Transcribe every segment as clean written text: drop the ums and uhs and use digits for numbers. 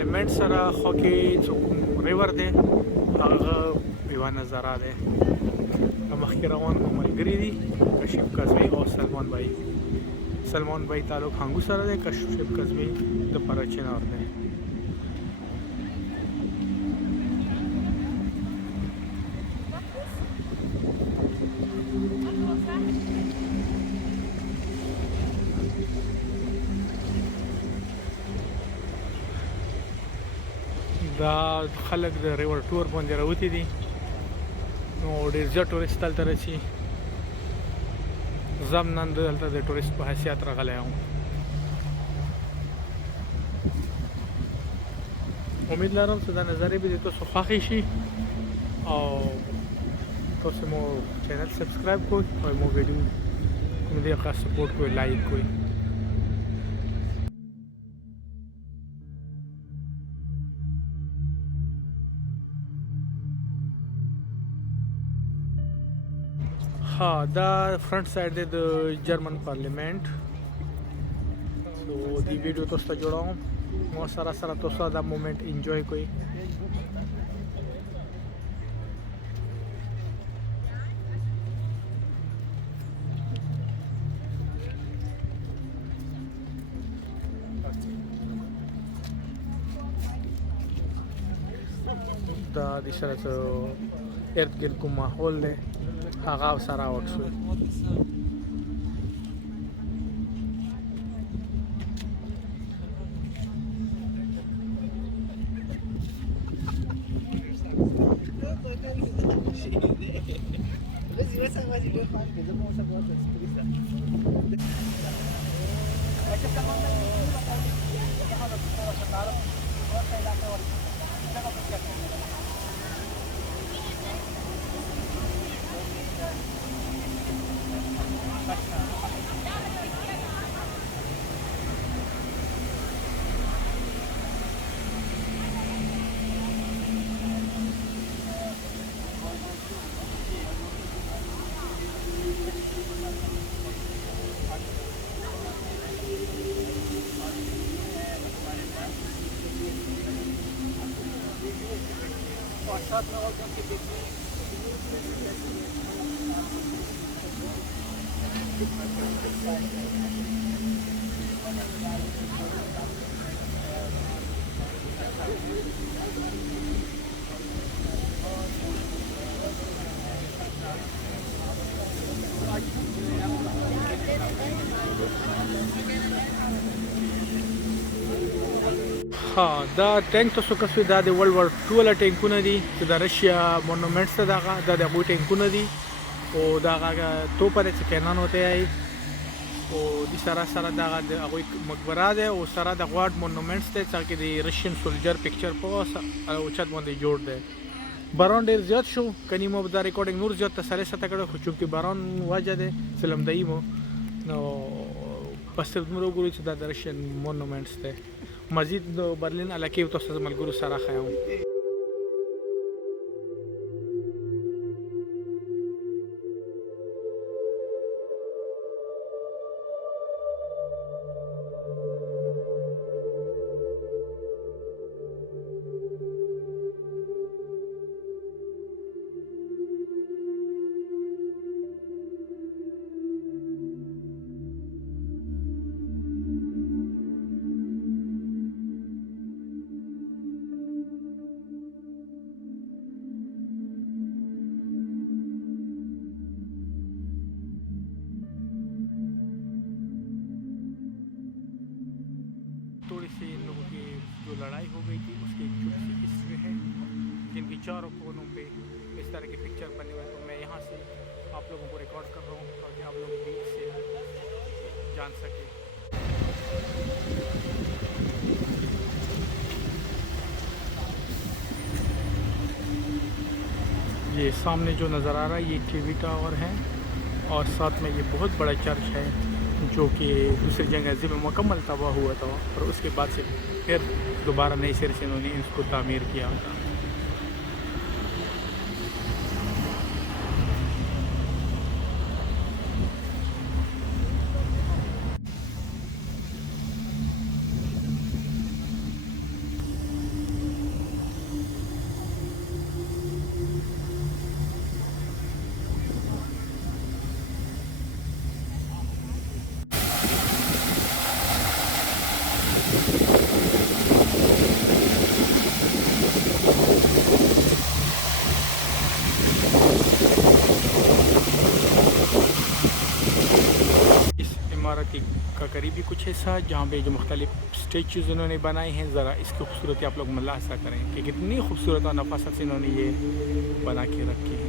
Parliament سره خو کې کوم ریور دی هغه یوه نظاره دی. مخکې روان کوم ملګري دي کشیف قزوي او سلمان بھائی تعلق هنګو سره دی. کشیف قزوي د پاره چنار دی. دا خلک د ریور ټور باندې راوتی دي نو ډېر زیات ټوریست دلته راځي. زم نن دلته د ټوریست په حیثیت راغلی یم. امید لرم چې دا نظرې به د تاسو خوښې شي او تاسو مو چینل سبسکرایب کړئ او مو ویډیو کوم دی خاص سپورټ کوئ لایک کوئ. ها دا فرنٹ سائड دی د جرمن پارلیمنٹ. سو دی ویډیو تاسو ته جوړوم مو سره تاسو دا مومنت انجوای کوئ. دا د سره ارد ګرد کوم ماحول دی هغه سره اوټ شو. ها دا ټینک تاسو کسو دا د ورلد وار 2 ولا ټینکونه دي چې د رشیا مونومنټس ته دا د هغوی ټینکونه دي او دا هغه توپه ده چې کینان ہوتے آئی او د سره دا د هغوی مقبره ده او سره د غواړ مونومنټس ده چې د رشین سولجر پکچر په اوچت باندې جوړ ده. باران ډېر زیات شو کني مو دا ریکارډینګ نور زیات تسلی سره کړو خو چونکې باران وجه ده سلم دایمو نو پس موږ وګورو چې دا د رشین مونومنټس ده. مزید د برلین علاقې تاسو ملګرو سره خایم. थोड़ी सी इन लोगों की जो लड़ाई हो गई थी उसकी एक छोटी सी हिस्ट्री है जिनकी चारों कोनों पे इस तरह की पिक्चर बनी हुई है. तो मैं यहाँ से आप लोगों को रिकॉर्ड कर रहा हूँ ताकि आप लोग भी इससे जान सकें. ये सामने जो नज़र आ रहा है ये टीवी टावर है और साथ में ये बहुत बड़ा चर्च है जो कि दूसरी जंग अज़ीम में मुकम्मल तबाह हुआ था और उसके बाद से फिर दोबारा नई सिरे से इन्होंने इसको तामीर किया था. इस इमारत का करीबी कुछ हिस्सा जहाँ पे जो मुख्तलिफ स्टेचूज़ उन्होंने बनाए हैं, ज़रा इसकी खूबसूरती आप लोग मुलाहजा करें कि कितनी खूबसूरत और नफासत से इन्होंने ये बना के रखी है।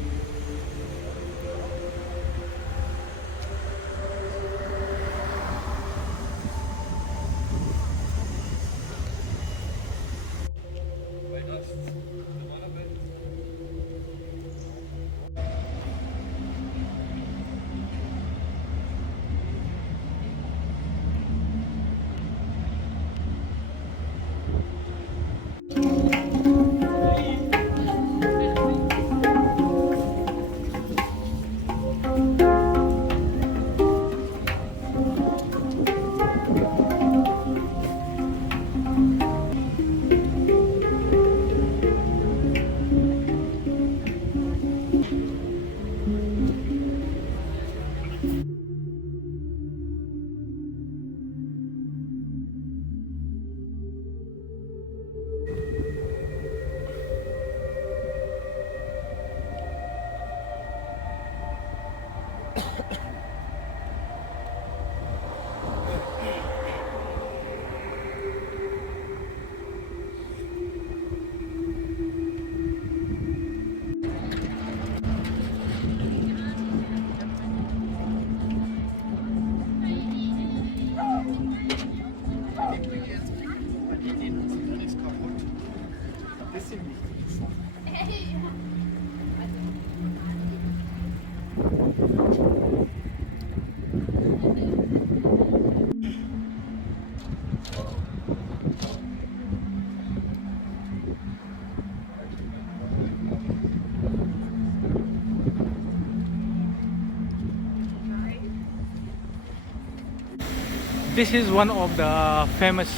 This is one of the famous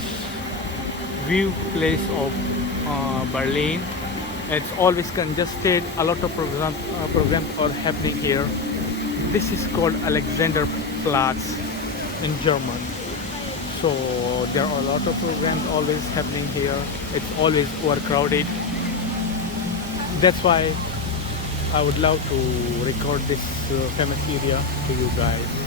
view place of Berlin. It's always congested. A lot of programs are happening here. This is called Alexanderplatz in German. So there are a lot of programs always happening here. It's always overcrowded. That's why I would love to record this famous area to you guys.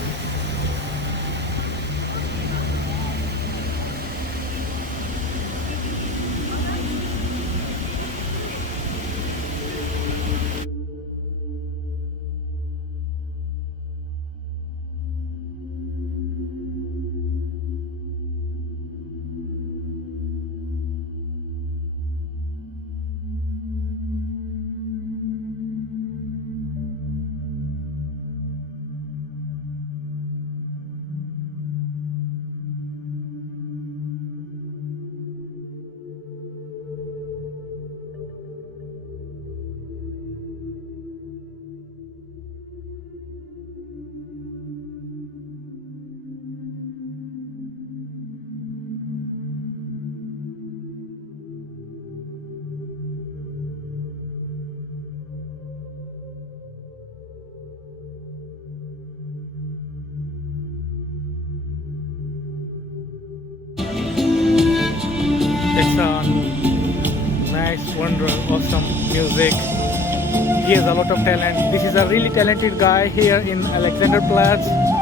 It's a nice, wonderful, awesome music. He has a lot of talent. This is a really talented guy here in Alexanderplatz.